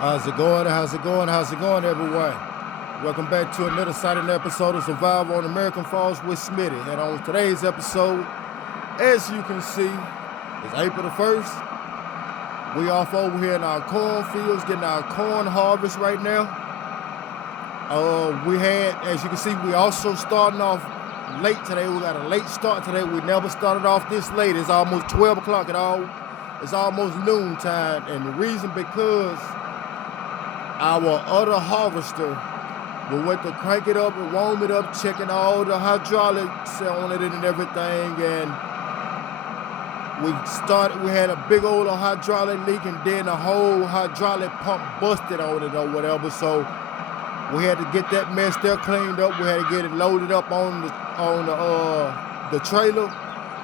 How's it going? How's it going? How's it going, everyone? Welcome back to another exciting episode of Survival on American Falls with Smitty. And on today's episode, as you can see, it's April the 1st. We off over here in our cornfields, getting our corn harvest right now. We had, as you can see, we also starting off late today. We got a late start today. We never started off this late. It's almost 12 o'clock at all. It's almost noon time. And the reason because our other harvester, we went to crank it up and warm it up, checking all the hydraulics on it and everything, and we had a big old hydraulic leak, and then the whole hydraulic pump busted on it or whatever, so we had to get that mess there cleaned up. We had to get it loaded up on the trailer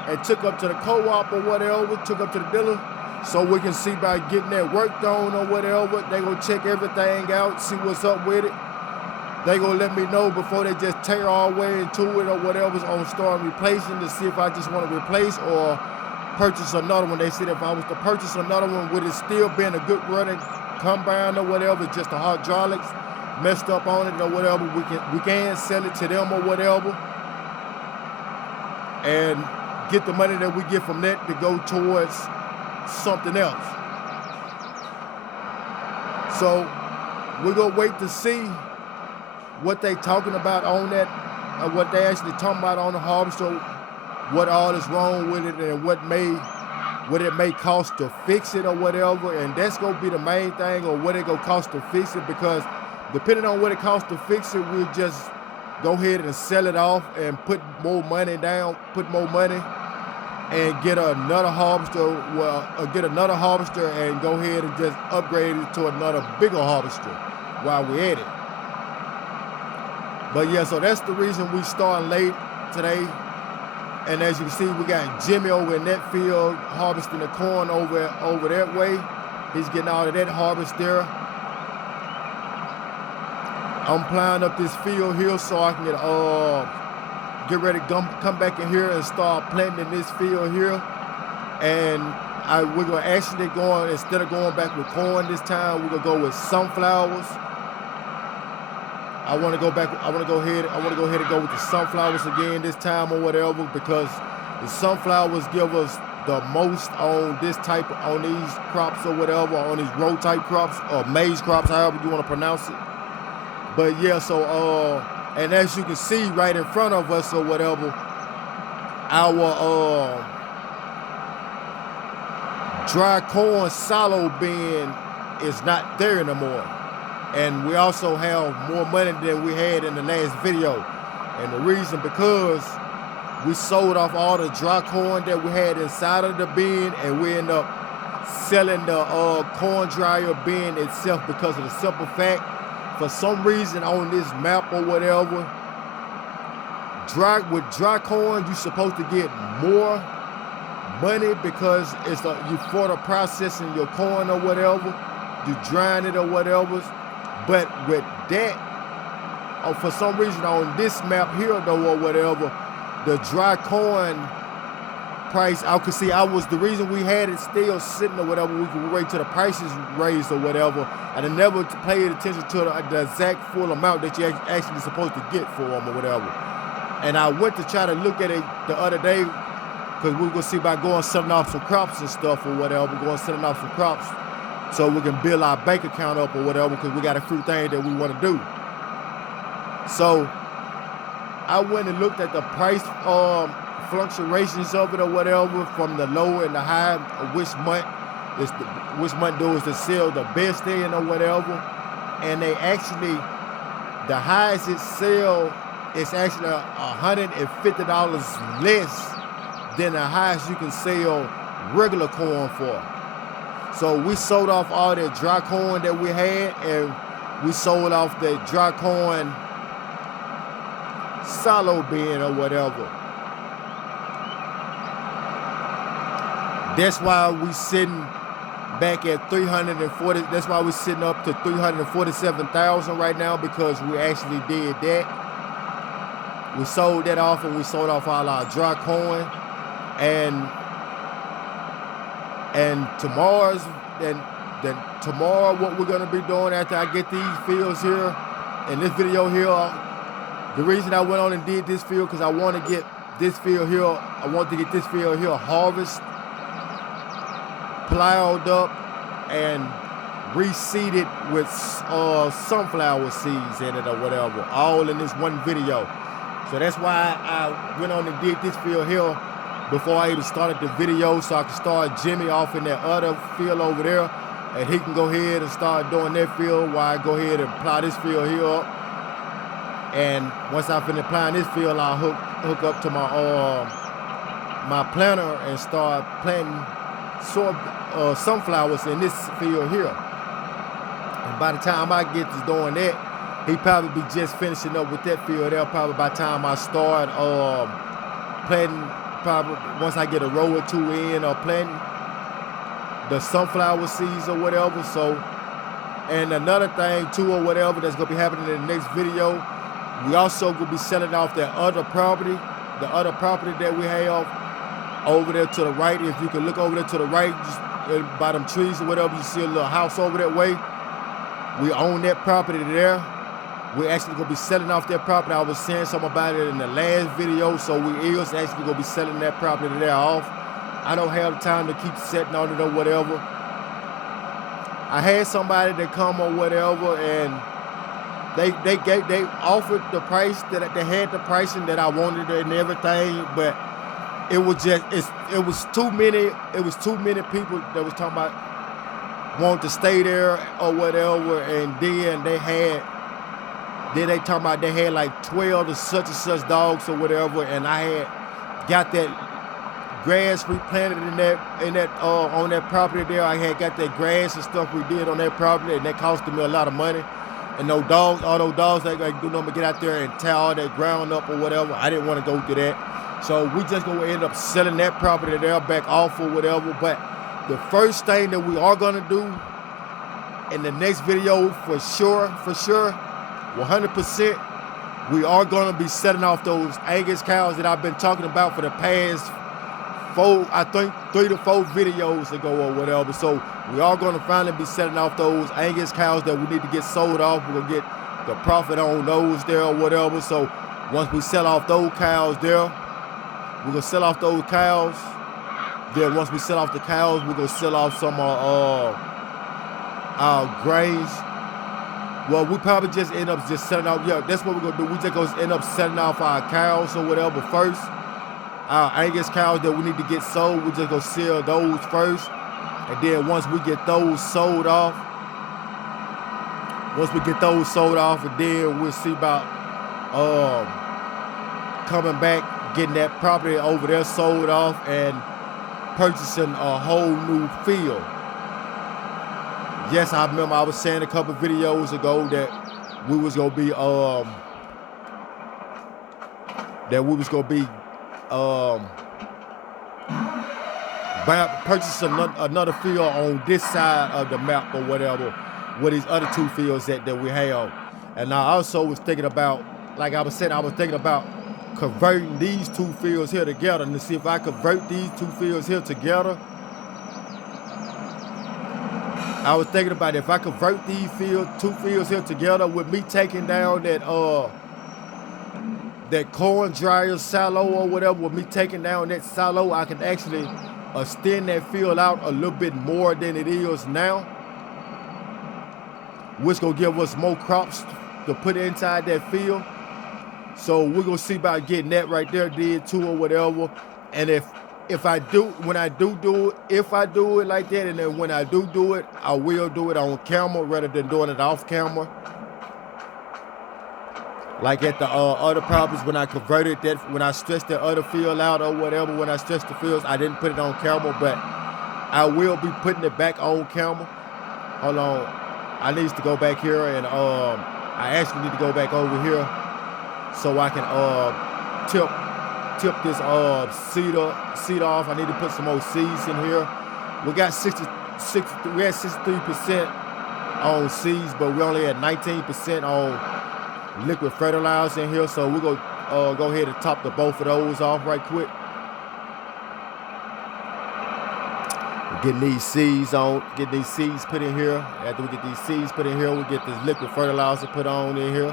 and took up to the co-op or whatever, took up to the dealer, so we can see by getting that worked on or whatever. They gonna check everything out, see what's up with it. They gonna let me know before they just tear all the way into it or whatever's on start replacing, to see if I just want to replace or purchase another one. They said if I was to purchase another one, would it still been a good running combine or whatever, just the hydraulics messed up on it or whatever. We can sell it to them or whatever and get the money that we get from that to go towards something else. So we're gonna wait to see what they talking about on that, what they actually talking about on the harvester, what all is wrong with it, and what it may cost to fix it or whatever. And that's gonna be the main thing, or what it gonna cost to fix it, because depending on what it costs to fix it, we'll just go ahead and sell it off and put more money down, and get another harvester. Get another harvester and go ahead and just upgrade it to another bigger harvester while we're at it. But yeah, so that's the reason we starting late today. And as you can see, we got Jimmy over in that field harvesting the corn over that way. He's getting all of that harvest there. I'm plowing up this field here so I can get ready to come back in here and start planting this field here. And we're gonna actually instead of going back with corn this time, we're gonna go with sunflowers. I want to go ahead and go with the sunflowers again this time or whatever, because the sunflowers give us the most on these crops or whatever, on these row type crops or maize crops, however you want to pronounce it. But yeah, so and as you can see right in front of us or whatever, our dry corn silo bin is not there anymore. And we also have more money than we had in the last video. And the reason because we sold off all the dry corn that we had inside of the bin, and we end up selling the corn dryer bin itself, because of the simple fact, for some reason on this map or whatever, with dry corn, you're supposed to get more money because it's you further processing your corn or whatever, you drying it or whatever. But with that, for some reason on this map here though or whatever, the dry corn price, I could see the reason we had it still sitting or whatever, we could wait till the prices raised or whatever, and I never paid attention to the exact full amount that you're actually supposed to get for them or whatever. And I went to try to look at it the other day, because we were going to see about going selling off some crops and stuff or whatever, selling off some crops, so we can build our bank account up or whatever, because we got a few things that we want to do. So I went and looked at the price fluctuations of it or whatever, from the low and the high, which month is to sell the best in or whatever. And they actually, the highest it sell is actually $150 less than the highest you can sell regular corn for. So we sold off all that dry corn that we had, and we sold off the dry corn silo bin or whatever. That's why we sitting back at 340. That's why we're sitting up to 347,000 right now, because we actually did that. We sold that off, and we sold off all our dry corn, and tomorrow's, and then tomorrow what we're gonna be doing after I get these fields here, in this video here, the reason I went on and did this field because I want to get this field here, I want to get this field here harvested, plowed up, and reseeded with sunflower seeds in it or whatever, all in this one video. So that's why I went on and did this field here before I even started the video, so I can start Jimmy off in that other field over there, and he can go ahead and start doing that field while I go ahead and plow this field here up. And once I finish plowing this field, I'll hook up to my planter and start planting sunflowers in this field here. And by the time I get to doing that, he probably be just finishing up with that field there. Probably by the time I start planting, probably once I get a row or two in or planting the sunflower seeds or whatever. So, and another thing too or whatever that's gonna be happening in the next video, we also gonna be selling off that other property, the other property that we have over there to the right. If you can look over there to the right, just by them trees or whatever, you see a little house over that way. We own that property there. We're actually gonna be selling off that property. I was saying something about it in the last video, so we is actually gonna be selling that property there off. I don't have time to keep sitting on it or whatever. I had somebody that come or whatever, and they offered the price that they had, the pricing that I wanted and everything, but it was just it was too many people that was talking about wanting to stay there or whatever, and then they talking about they had like 12 or such and such dogs or whatever, and I had got that grass replanted in that on that property there. I had got that grass and stuff we did on that property, and that costed me a lot of money. And all those dogs, they got to do nothing but get out there and tear all that ground up or whatever. I didn't want to go through that. So we just gonna end up selling that property there back off or whatever. But the first thing that we are gonna do in the next video for sure, 100%, we are gonna be selling off those Angus cows that I've been talking about for the past 3 to 4 videos ago or whatever. So we are gonna finally be selling off those Angus cows that we need to get sold off. We're gonna get the profit on those there or whatever. So once we sell off those cows there, we're gonna sell off those cows. Then once we sell off the cows, we're gonna sell off some our grains. Well, we probably just end up just selling off. Yeah, that's what we're gonna do. We just gonna end up selling off our cows or whatever first. Our Angus cows that we need to get sold, we're just gonna sell those first. And then once we get those sold off, and then we'll see about coming back, getting that property over there sold off, and purchasing a whole new field. Yes, I remember I was saying a couple videos ago that we was gonna be purchasing another field on this side of the map or whatever, where these other 2 fields that we have. And I also was thinking about, like I was saying, I was thinking about converting these 2 fields here together, and to see if I convert these 2 fields here together. I was thinking about if I convert these 2 fields here together with me taking down that corn dryer silo or whatever, with me taking down that silo, I can actually extend that field out a little bit more than it is now, which gonna give us more crops to put inside that field. So we're gonna see about getting that right there did too or whatever. And if I do it like that, and then when I do it, I will do it on camera rather than doing it off camera. Like at the other properties, when I converted that, when I stretched the other field out or whatever, when I stretched the fields, I didn't put it on camera, but I will be putting it back on camera. Hold on, I need to go back here, and I actually need to go back over here so I can tip this seed off. I need to put some more seeds in here. We got 63% on seeds, but we only had 19% on liquid fertilizer in here, so we're gonna go ahead and top both of those off right quick. Getting these seeds put in here. After we get these seeds put in here, we get this liquid fertilizer put on in here.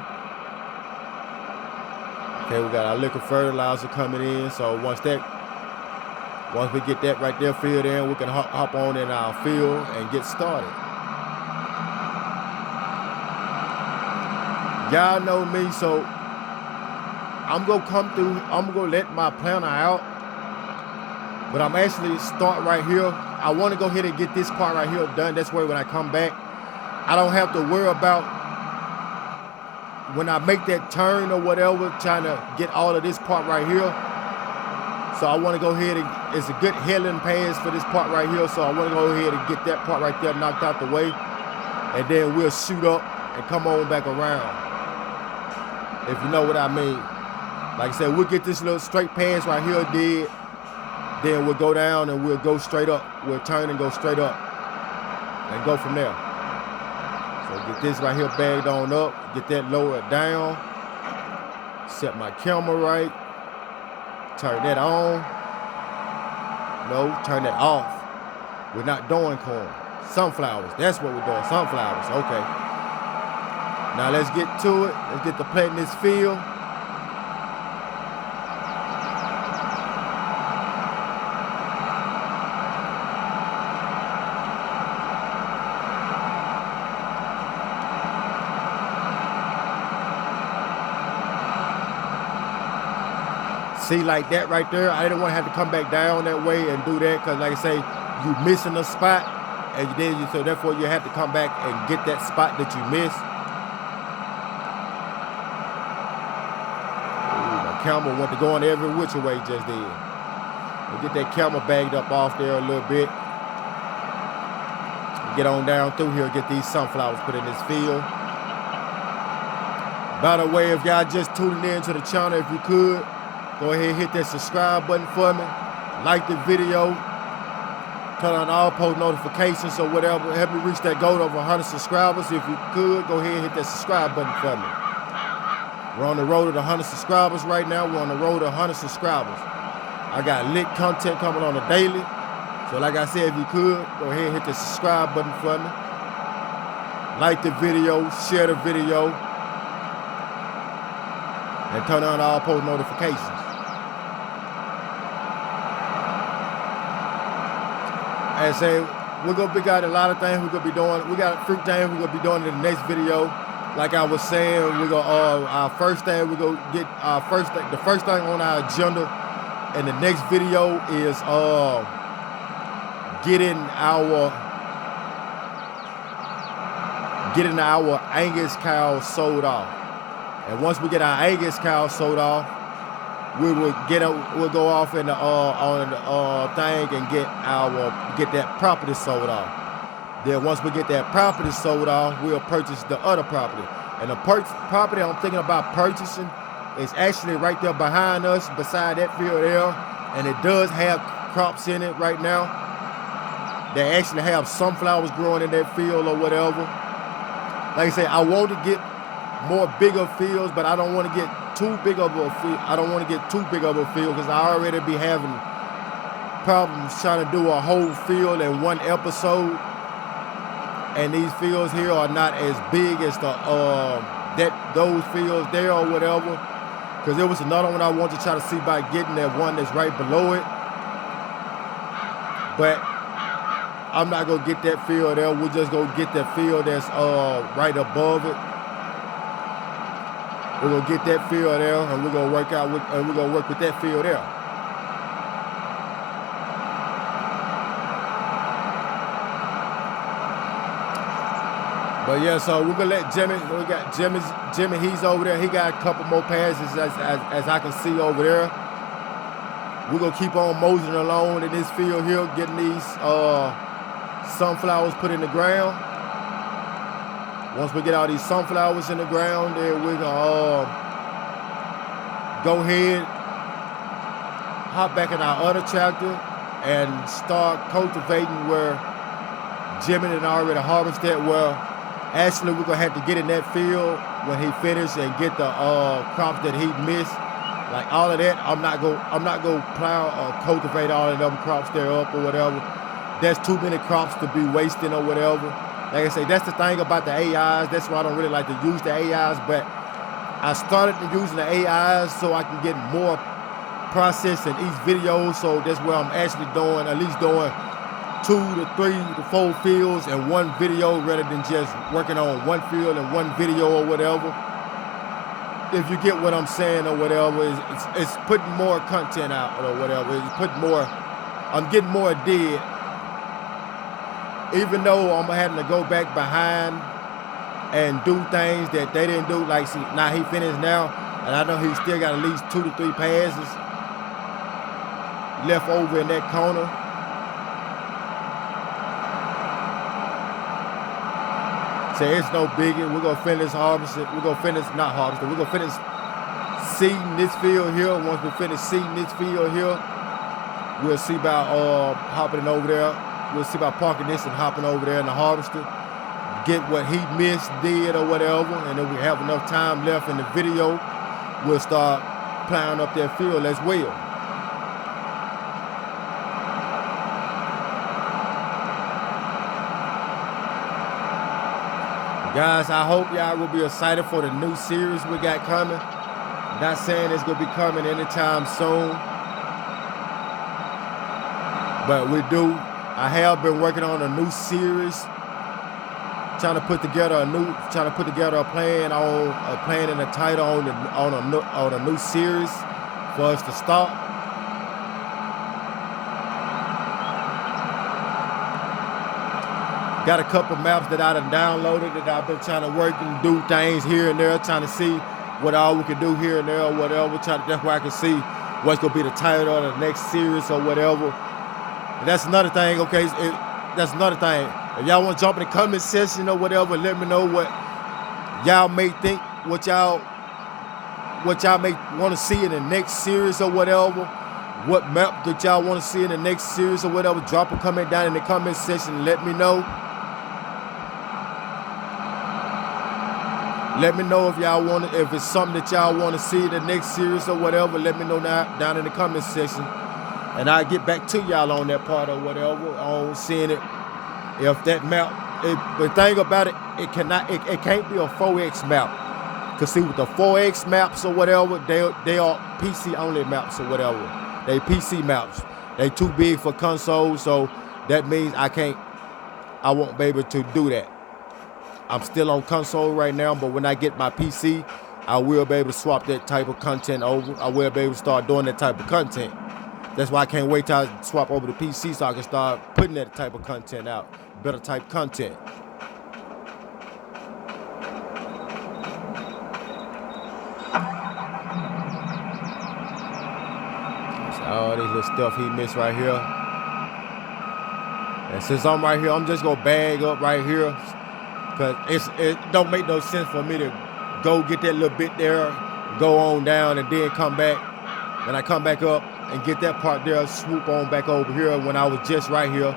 Okay, we got our liquid fertilizer coming in. So once we get that right there filled in, we can hop on in our field and get started. Y'all know me, so I'm gonna let my planter out, but I'm actually start right here. I want to go ahead and get this part right here done. That's where when I come back, I don't have to worry about when I make that turn or whatever, trying to get all of this part right here. So I want to go ahead and, it's a good healing pass for this part right here. So I want to go ahead and get that part right there knocked out the way. And then we'll shoot up and come on back around. If you know what I mean. Like I said, we'll get this little straight pass right here dead. Then we'll go down and we'll go straight up. We'll turn and go straight up and go from there. So get this right here bagged on up, get that lowered down, set my camera right, turn that on, no, turn that off. We're not doing corn, sunflowers, that's what we're doing, sunflowers, okay. Now let's get to it, let's get to planting this field. See, like that right there, I didn't want to have to come back down that way and do that, because like I say, you missing a spot, and then so therefore you have to come back and get that spot that you missed. Ooh, my camera want to go on every which way just then. We'll get that camera bagged up off there a little bit. Get on down through here, get these sunflowers put in this field. By the way, if y'all just tuning in to the channel, if you could, go ahead and hit that subscribe button for me. Like the video. Turn on all post notifications or whatever. Help me reach that goal of 100 subscribers. If you could, go ahead and hit that subscribe button for me. We're on the road to 100 subscribers right now. We're on the road to 100 subscribers. I got lit content coming on a daily. So like I said, if you could, go ahead and hit the subscribe button for me. Like the video, share the video, and turn on all post notifications. And say we got a lot of things we're gonna be doing. We got fruit things we're gonna be doing in the next video. Like I was saying, we're gonna our first thing we're gonna get the first thing on our agenda in the next video is getting our Angus cows sold off. And once we get our Angus cows sold off, we'll go off in the on the thing and get that property sold off. Then once we get that property sold off, we'll purchase the other property. And the property I'm thinking about purchasing is actually right there behind us, beside that field there, and it does have crops in it right now. They actually have sunflowers growing in that field or whatever. Like I say, I want to get more bigger fields, but I don't want to get too big of a field. I don't want to get too big of a field because I already be having problems trying to do a whole field in one episode. And these fields here are not as big as those fields there or whatever. Because there was another one I wanted to try to see by getting that one that's right below it. But I'm not gonna get that field there. We're just gonna get that field that's right above it. We're gonna get that field there, and we're gonna work with that field there. But yeah, so we're gonna let Jimmy. We got Jimmy. He's over there. He got a couple more passes as I can see over there. We're gonna keep on moseying along in this field here, getting these sunflowers put in the ground. Once we get all these sunflowers in the ground, then we're gonna go ahead, hop back in our other tractor, and start cultivating where Jimmy had already harvested. Where actually we're gonna have to get in that field when he finished and get the crops that he missed. Like all of that, I'm not gonna plow or cultivate all of them crops there up or whatever. there's too many crops to be wasting or whatever. Like I say, that's the thing about the AIs. That's why I don't really like to use the AIs, but I started using the AIs so I can get more process in each video. So that's where I'm actually doing, at least doing 2 to 3 to 4 fields in one video rather than just working on one field in one video or whatever. If you get what I'm saying or whatever, it's putting more content out or whatever. It's putting more, I'm getting more dead. Even though I'm having to go back behind and do things that they didn't do, like see, now he finished now, and I know he still got at least 2 to 3 passes left over in that corner. Say it's no biggie. We're gonna finish harvesting. We're gonna finish not harvesting. We're gonna finish seeding this field here. Once we finish seeding this field here, we'll see about hopping over there. We'll see about parking this and hopping over there in the harvester. Get what he missed, did, or whatever, and if we have enough time left in the video, we'll start plowing up that field as well. Guys, I hope y'all will be excited for the new series we got coming. Not saying it's gonna be coming anytime soon, but we do. I have been working on a new series, trying to put together a plan and a title on a new series for us to start. Got a couple maps that I done downloaded that I've been trying to work and do things here and there, trying to see what all we can do here and there or whatever. That's where I can see what's gonna be the title of the next series or whatever. And that's another thing, okay? That's another thing. If y'all want to jump in the comment section or whatever, let me know what y'all may think, what y'all may want to see in the next series or whatever. What map that y'all want to see in the next series or whatever. Drop a comment down in the comment section and let me know. Let me know if y'all want it, if it's something that y'all want to see in the next series or whatever. Let me know down in the comment section, and I'll get back to y'all on that part or whatever, on seeing it. If that map, the thing about it, it can't be a 4X map. Cause see, with the 4X maps or whatever, they are PC only maps or whatever. They PC maps. They too big for console, so that means I won't be able to do that. I'm still on console right now, but when I get my PC, I will be able to swap that type of content over. I will be able to start doing that type of content. That's why I can't wait till I swap over to PC so I can start putting that type of content out, better type content. So all this little stuff he missed right here. And since I'm right here, I'm just gonna bag up right here. Cause it don't make no sense for me to go get that little bit there, go on down, and then come back. When I come back up and get that part there, swoop on back over here when I was just right here.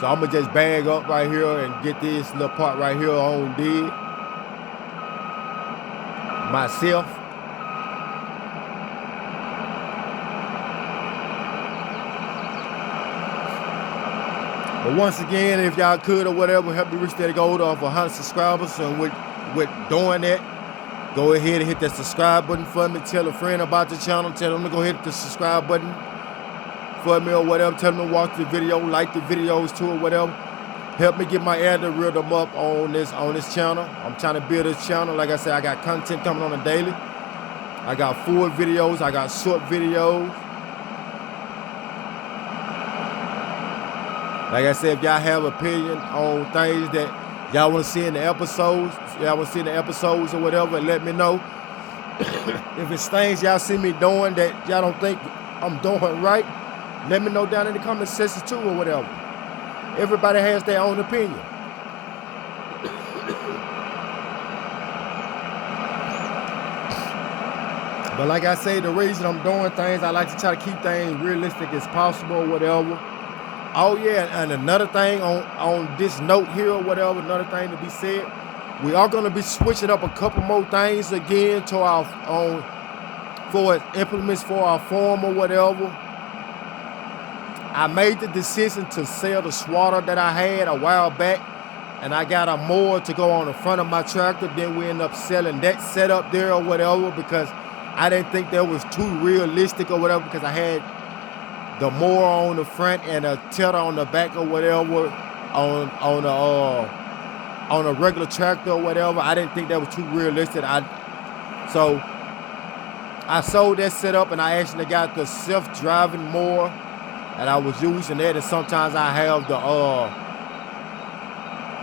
So I'm gonna just bag up right here and get this little part right here on did myself. But once again, if y'all could or whatever, help me reach that goal of 100 subscribers. And with doing that, go ahead and hit that subscribe button for me. Tell a friend about the channel. Tell them to go hit the subscribe button for me or whatever. Tell them to watch the video, like the videos too or whatever. Help me get my algorithm up on this channel. I'm trying to build this channel. Like I said, I got content coming on a daily. I got full videos. I got short videos. Like I said, if y'all have opinion on things that y'all want to see in the episodes, or whatever, let me know. If it's things y'all see me doing that y'all don't think I'm doing right, let me know down in the comment section too or whatever. Everybody has their own opinion. But like I say, the reason I'm doing things, I like to try to keep things realistic as possible or whatever. Oh yeah, and another thing on this note here or whatever, another thing to be said, we are going to be switching up a couple more things again to our for implements for our farm or whatever. I made the decision to sell the swatter that I had a while back, and I got a mower to go on the front of my tractor. Then we end up selling that setup there or whatever because I didn't think that was too realistic or whatever because I had the mower on the front and a tiller on the back or whatever on a regular tractor or whatever. I didn't think that was too realistic. So I sold that setup and I actually got the self-driving mower, and I was using that. And sometimes I have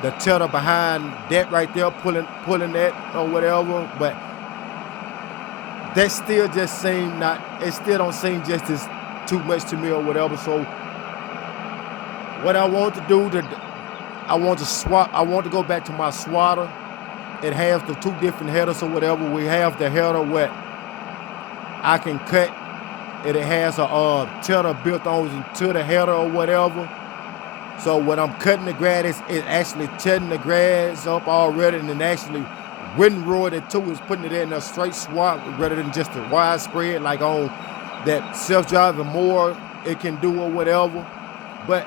the tiller behind that right there, pulling that or whatever. But that still just seemed not. It still don't seem just as too much to me or whatever. So what I want to do, I want to go back to my swatter. It has the two different headers or whatever. We have the header where I can cut, and it has a tiller built on to the header or whatever. So when I'm cutting the grass, it's actually tearing the grass up already, and then actually windrowing it too, is putting it in a straight swat rather than just a wide spread like on that self-driving mower it can do or whatever. But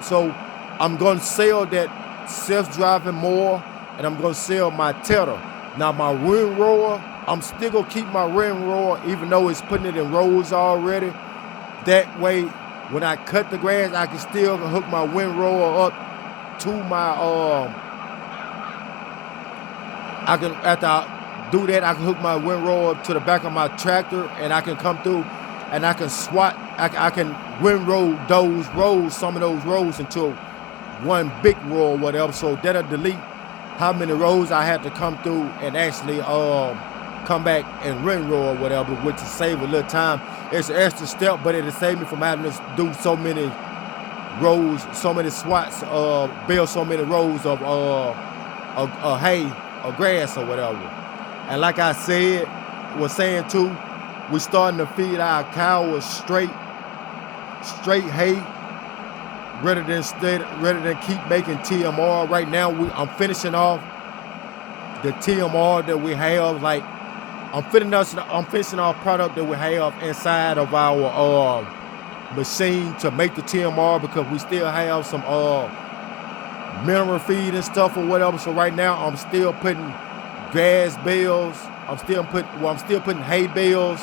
so I'm gonna sell that self-driving mower, and I'm gonna sell my tiller. Now my windrower, I'm still gonna keep my windrower even though it's putting it in rows already. That way, when I cut the grass, I can still hook my windrower up to my after I do that, I can hook my windrower up to the back of my tractor, and I can come through and I can swat. I can windrow those rows, some of those rows, into one big row or whatever. So that'll delete how many rows I have to come through and actually come back and windrow or whatever, which will save a little time. It's an extra step, but it'll save me from having to do so many rows, so many swats, build so many rows of hay or grass or whatever. And like I was saying too, we're starting to feed our cows straight hay rather than keep making TMR. Right now, I'm finishing off the TMR that we have. Like I'm finishing our product that we have inside of our machine to make the TMR, because we still have some mineral feed and stuff or whatever. So right now I'm still putting grass bales. I'm still putting hay bales,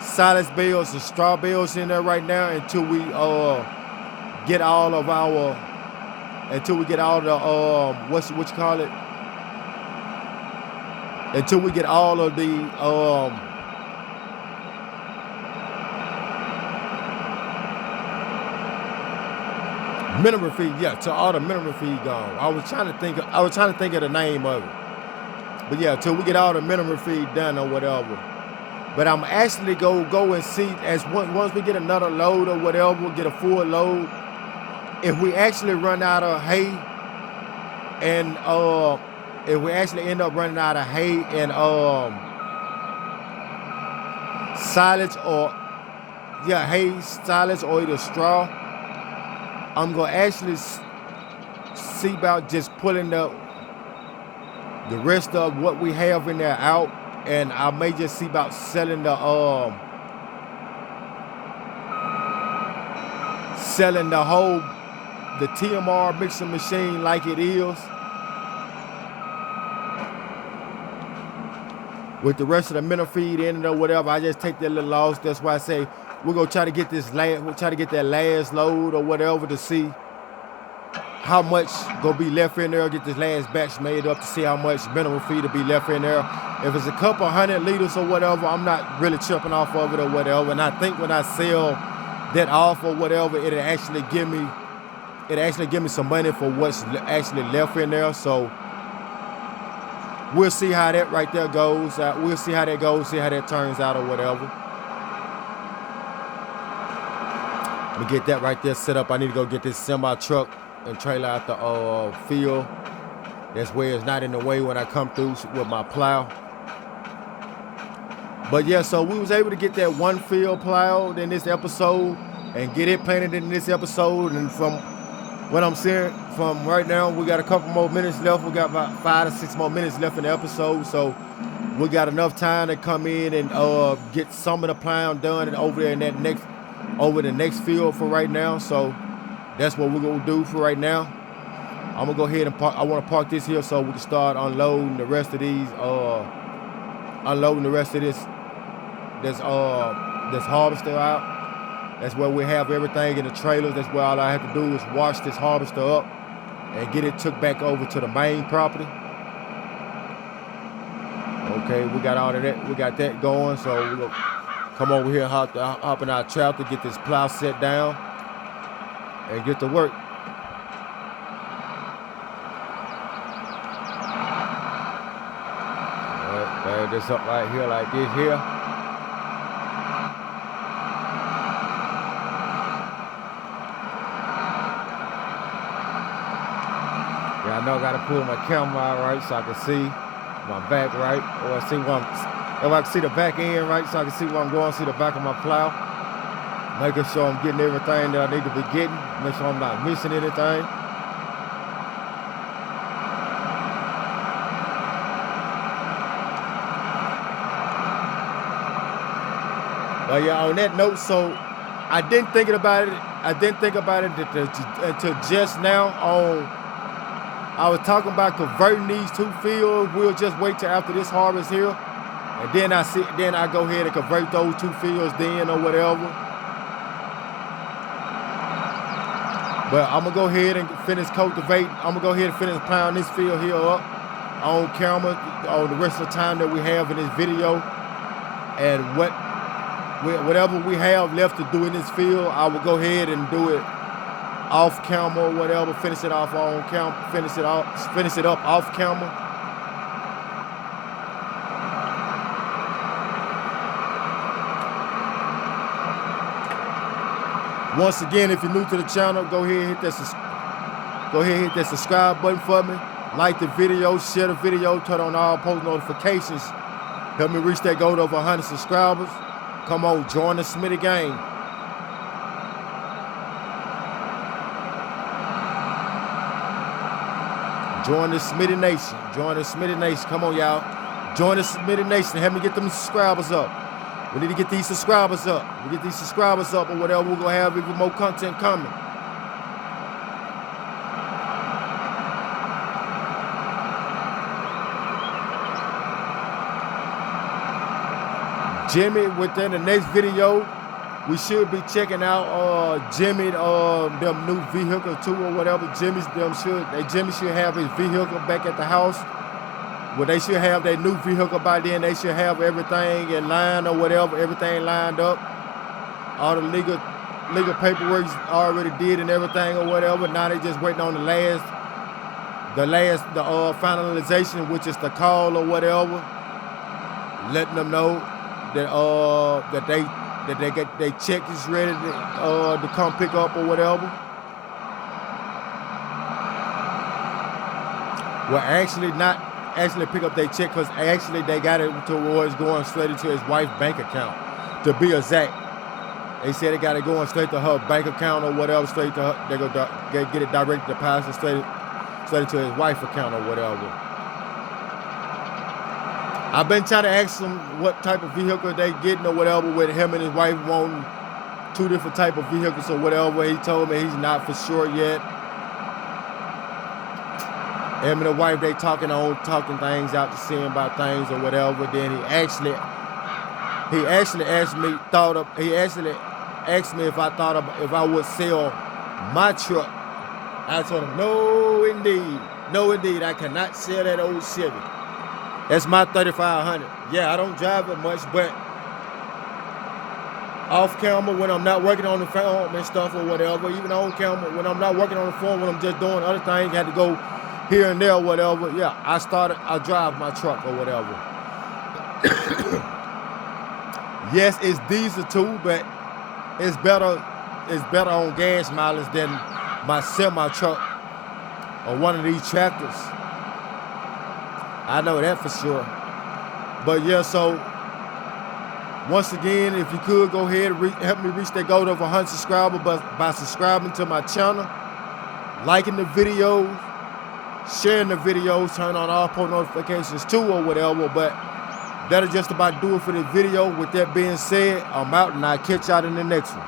silage bales, and straw bales in there right now until we get all the until we get all of the mineral feed, till all the mineral feed gone. I was trying to think of the name of it. But yeah, till we get all the mineral feed done or whatever. But I'm actually go and see once we get another load or whatever, we'll get a full load. If we actually run out of hay and if we actually end up running out of hay and silage hay, silage, or either straw, I'm gonna actually see about just pulling the rest of what we have in there out, and I may just see about selling the TMR mixing machine like it is, with the rest of the mineral feed in it or whatever. I just take that little loss. That's why I say we're gonna try to get that last load or whatever to see how much gonna be left in there. Get this last batch made up to see how much mineral feed to be left in there. If it's a couple 100 liters or whatever, I'm not really tripping off of it or whatever. And I think when I sell that off or whatever, it'll actually give me some money for what's actually left in there. So we'll see how that right there goes. We'll see how that goes, see how that turns out or whatever. Let me get that right there set up. I need to go get this semi truck and trailer out the field. That's where it's not in the way when I come through with my plow. But yeah, so we was able to get that one field plowed in this episode and get it planted in this episode. And from what I'm seeing from right now, we got a couple more minutes left. We got about 5 to 6 more minutes left in the episode. So we got enough time to come in and get some of the plowing done and over there in that next over the next field for right now. So that's what we're gonna do for right now. I'm gonna go ahead and park. I want to park this here so we can start unloading the rest of these. Unloading the rest of this harvester out. That's where we have everything in the trailers. That's where all I have to do is wash this harvester up and get it took back over to the main property. Okay, we got all of that. We got that going. So we're gonna come over here, hop in our tractor, get this plow set down, and get to work. Bag this up right here like this here. Yeah, I know I gotta pull my camera out right so I can see my back right, or I see if I can see the back end right so I can see where I'm going, see the back of my plow. Making sure I'm getting everything that I need to be getting, make sure I'm not missing anything. But yeah, on that note, so I didn't think about it. Until just now. I was talking about converting these 2 fields. We'll just wait till after this harvest here, and then I go ahead and convert those 2 fields then or whatever. But I'm gonna go ahead and finish cultivating. I'm gonna go ahead and finish plowing this field here up on camera on the rest of the time that we have in this video, and whatever we have left to do in this field, I will go ahead and do it off camera or whatever, finish it off on camera, finish it up off camera. Once again, if you're new to the channel, go ahead and hit that subscribe button for me. Like the video, share the video, turn on all post notifications. Help me reach that goal of 100 subscribers. Come on, join the Smitty gang. Join the Smitty Nation. Join the Smitty Nation. Come on, y'all. Join the Smitty Nation. Help me get them subscribers up. We need to get these subscribers up. We get these subscribers up or whatever, we're going to have even more content coming. Jimmy, within the next video, we should be checking out Jimmy, them new vehicle too or whatever. Jimmy should have his vehicle back at the house. Well, they should have their new vehicle by then. They should have everything in line or whatever, everything lined up. All the legal paperwork already did and everything or whatever. Now they just waiting on the finalization, which is the call or whatever, letting them know that they get their check is ready to come pick up or whatever. Well, actually not actually pick up their check, because actually they got it towards going straight into his wife's bank account. To be exact, they said they got it going straight to her bank account or whatever. Straight to her, they go get it direct deposit straight into his wife's account or whatever. I've been trying to ask him what type of vehicle they getting or whatever, with him and his wife wanting 2 different type of vehicles or whatever. He told me he's not for sure yet. Him and the wife, they talking things out to see about things or whatever. Then he actually asked me if I I would sell my truck. I told him, no indeed, I cannot sell that old Chevy. That's my 3500. Yeah, I don't drive it much, but off camera, when I'm not working on the farm and stuff or whatever, even on camera, when I'm not working on the farm, when I'm just doing other things, had to go here and there or whatever, yeah, I drive my truck or whatever. Yes, it's diesel too, but it's better on gas mileage than my semi truck or one of these tractors. I know that for sure. But yeah, so once again, if you could go ahead and help me reach that goal of 100 subscribers by subscribing to my channel, liking the videos, sharing the videos, turn on all post notifications too or whatever. But that'll just about do it for this video. With that being said, I'm out and I'll catch y'all in the next one.